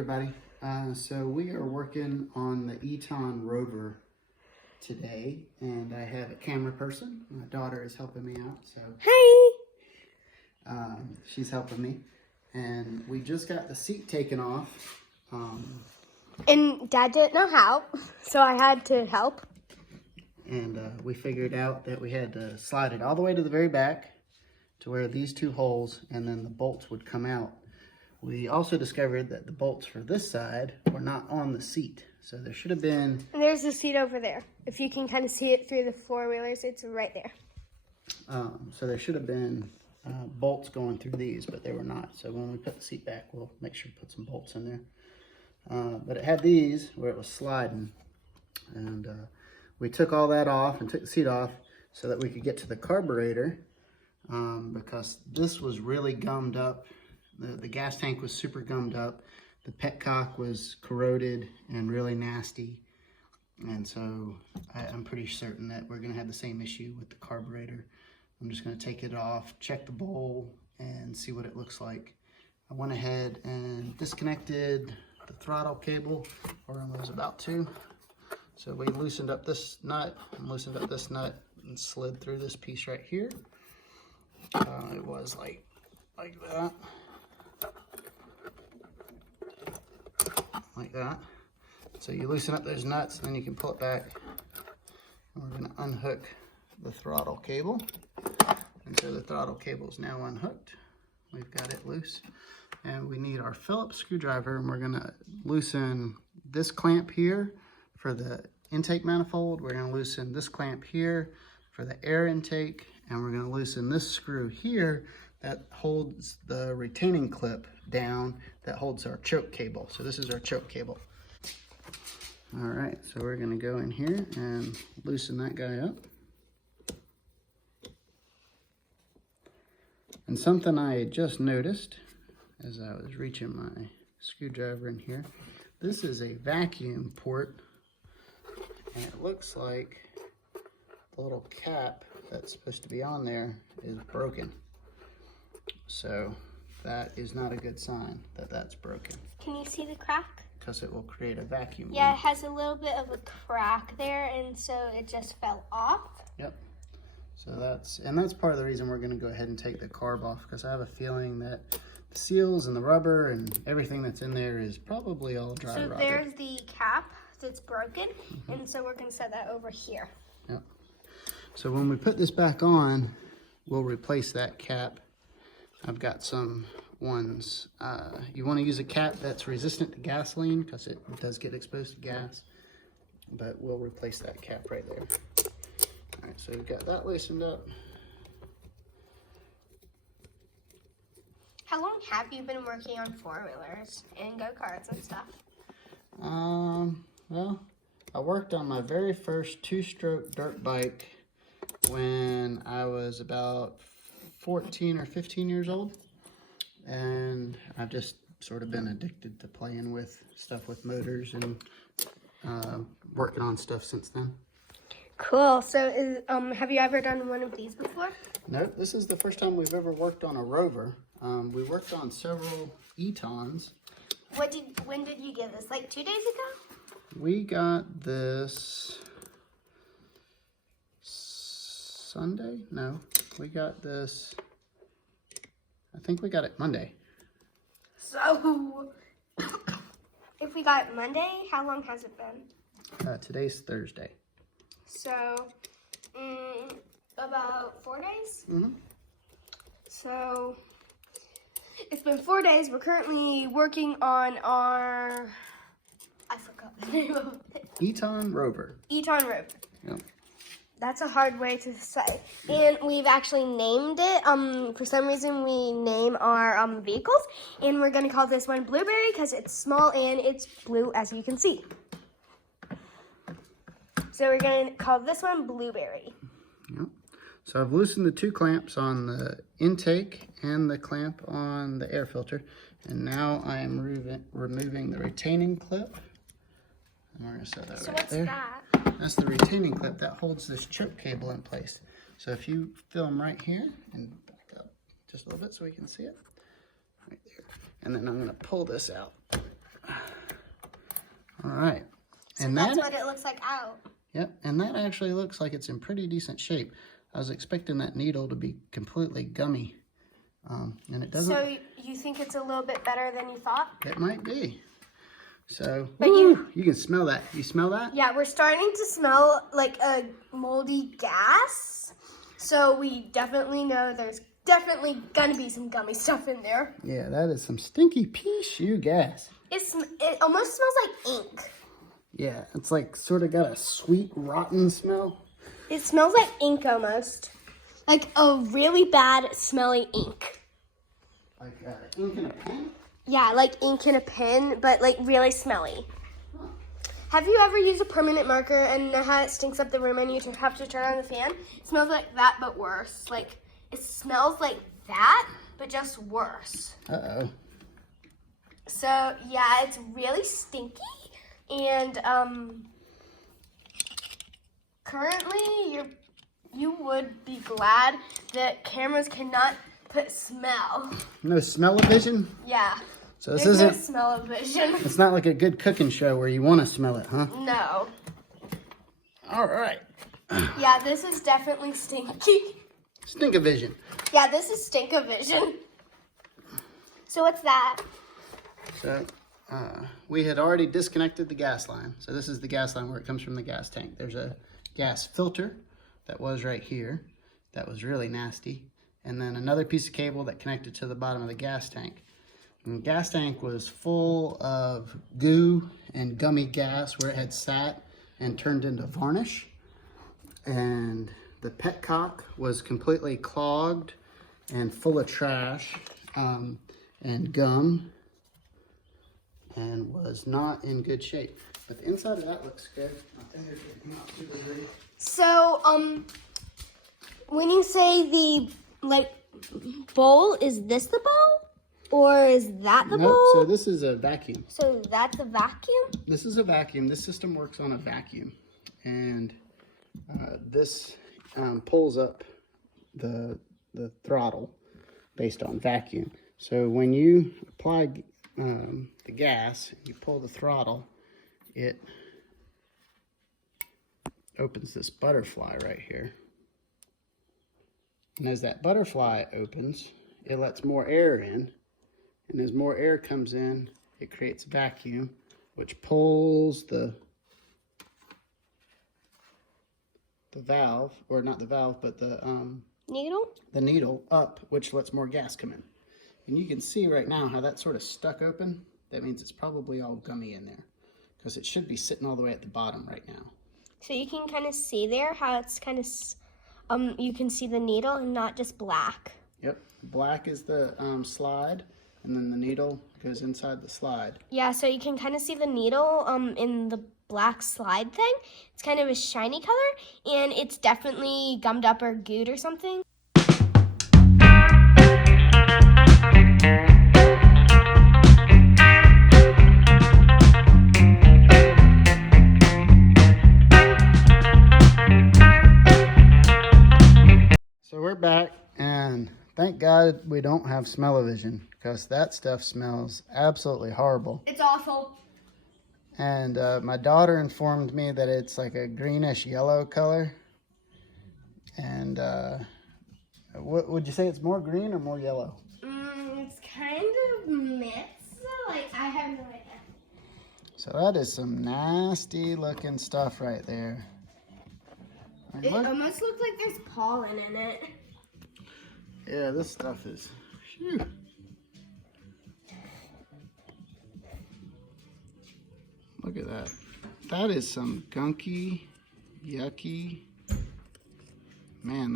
everybody. So we are working on the Eton Rover today, and I have a camera person. My daughter is helping me out, so Hi! She's helping me. And we just got the seat taken off. And Dad didn't know how, so I had to help. And we figured out that we had to slide it all the way to the very back to where these two holes, and then the bolts would come out. We also discovered that the bolts for this side were not on the seat. So there should have been... And there's the seat over there. If you can kind of see it through the four-wheelers, it's right there. So there should have been bolts going through these, but they were not. So when we put the seat back, we'll make sure to put some bolts in there. But it had these where it was sliding. And we took all that off and took the seat off so that we could get to the carburetor because this was really gummed up. The gas tank was super gummed up. The petcock was corroded and really nasty. And so I'm pretty certain that we're gonna have the same issue with the carburetor. I'm just gonna take it off, check the bowl, and see what it looks like. I went ahead and disconnected the throttle cable, or I was about to. So we loosened up this nut and loosened up this nut and slid through this piece right here. It was like that. Like that. So you loosen up those nuts and then you can pull it back. And we're going to unhook the throttle cable. And so the throttle cable is now unhooked. We've got it loose. And we need our Phillips screwdriver, and we're going to loosen this clamp here for the intake manifold. We're going to loosen this clamp here for the air intake. And we're going to loosen this screw here that holds the retaining clip down that holds our choke cable. So this is our choke cable. All right, so we're gonna go in here and loosen that guy up. And something I just noticed as I was reaching my screwdriver in here, this is a vacuum port, and it looks like the little cap that's supposed to be on there is broken. So that is not a good sign that that's broken. Can you see the crack? Because it will create a vacuum Yeah, leak. it has a little bit of a crack there, and so it just fell off. Yep. So that's part of the reason we're going to go ahead and take the carb off, because I have a feeling that the seals and the rubber and everything that's in there is probably all dry rotted. So there's the cap that's broken, and so we're going to set that over here. Yep. So when we put this back on, we'll replace that cap. I've got some ones. You want to use a cap that's resistant to gasoline because it does get exposed to gas, but we'll replace that cap right there. All right, so we've got that loosened up. How long have you been working on four-wheelers and go-karts and stuff? Well, I worked on my very first two-stroke dirt bike when I was about 14 or 15 years old, and I've just sort of been addicted to playing with stuff with motors and working on stuff since then. Cool. So have you ever done one of these before? Nope, this is the first time we've ever worked on a Rover. We worked on several Etons. When did you get this? Like 2 days ago? We got this Sunday? No, we got this, I think we got it Monday. So, if we got it Monday, how long has it been? Today's Thursday. So, about 4 days? Mm-hmm. So, it's been 4 days. We're currently working on our, I forgot the name of it. Eton Rover. Eton Rover. Yep. That's a hard way to say. And we've actually named it. For some reason, we name our vehicles. And we're going to call this one Blueberry because it's small and it's blue, as you can see. So we're going to call this one Blueberry. Yep. So I've loosened the two clamps on the intake and the clamp on the air filter. And now I am removing the retaining clip. And we're going to set that right there. So what's that? That's the retaining clip that holds this choke cable in place. So if you film right here and back up just a little bit so we can see it, right there. And then I'm going to pull this out. All right. So And that's that, what it looks like out. yep, and that actually looks like it's in pretty decent shape. I was expecting that needle to be completely gummy, and it doesn't. So you think it's a little bit better than you thought? It might be. So, But woo, you can smell that. You smell that? Yeah, we're starting to smell like a moldy gas. So we definitely know there's definitely gonna be some gummy stuff in there. Yeah, that is some stinky pea shoe gas. It almost smells like ink. Yeah, it's like sort of got a sweet, rotten smell. It smells like ink almost. Like a really bad smelly ink. Like ink in a pen? Yeah, like ink in a pen, but like really smelly. Huh. Have you ever used a permanent marker and how it stinks up the room and you have to turn on the fan? It smells like that, but worse. Like, it smells like that, but just worse. Uh-oh. So, yeah, it's really stinky. And, currently, you would be glad that cameras cannot put smell. No smell-o-vision? Yeah. So this There's isn't, no smell-o-vision. it's not like a good cooking show where you want to smell it, huh? No. All right. Yeah, this is definitely stinky. Stink-o-vision. Yeah, this is stink-o-vision. So what's that? So we had already disconnected the gas line. So this is the gas line where it comes from the gas tank. There's a gas filter that was right here. That was really nasty. And then another piece of cable that connected to the bottom of the gas tank. And the gas tank was full of goo and gummy gas where it had sat and turned into varnish. And the petcock was completely clogged and full of trash and gum and was not in good shape. But the inside of that looks good. So, when you say the, like, bowl, is this the bowl? Or is that the Nope, bowl? so this is a vacuum. So that's a vacuum? This is a vacuum. This system works on a vacuum. And this pulls up the throttle based on vacuum. So when you apply the gas, you pull the throttle, it opens this butterfly right here. And as that butterfly opens, it lets more air in. And as more air comes in, it creates vacuum, which pulls the valve, or not the valve, but the needle up, which lets more gas come in. And you can see right now how that's sort of stuck open. That means it's probably all gummy in there, because it should be sitting all the way at the bottom right now. So you can kind of see there how it's kind of, you can see the needle and not just black. Yep, black is the slide, and then the needle goes inside the slide. Yeah, so you can kind of see the needle in the black slide thing. It's kind of a shiny color, and it's definitely gummed up or gooed or something. So we're back, and thank God we don't have smell-o-vision, because that stuff smells absolutely horrible. It's awful. And my daughter informed me that it's like a greenish yellow color. And what would you say, it's more green or more yellow? It's kind of mixed. Like, I have no idea. So that is some nasty looking stuff right there. Like, It look. almost looks like there's pollen in it. Yeah, this stuff is, phew. Look at that. That is some gunky, yucky. Man,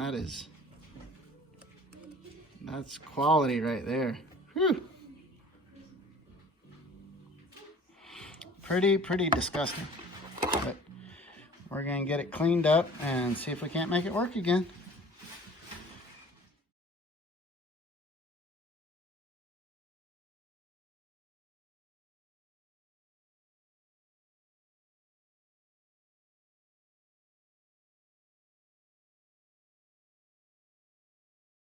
that's quality right there. Whew. Pretty disgusting. But we're gonna get it cleaned up and see if we can't make it work again.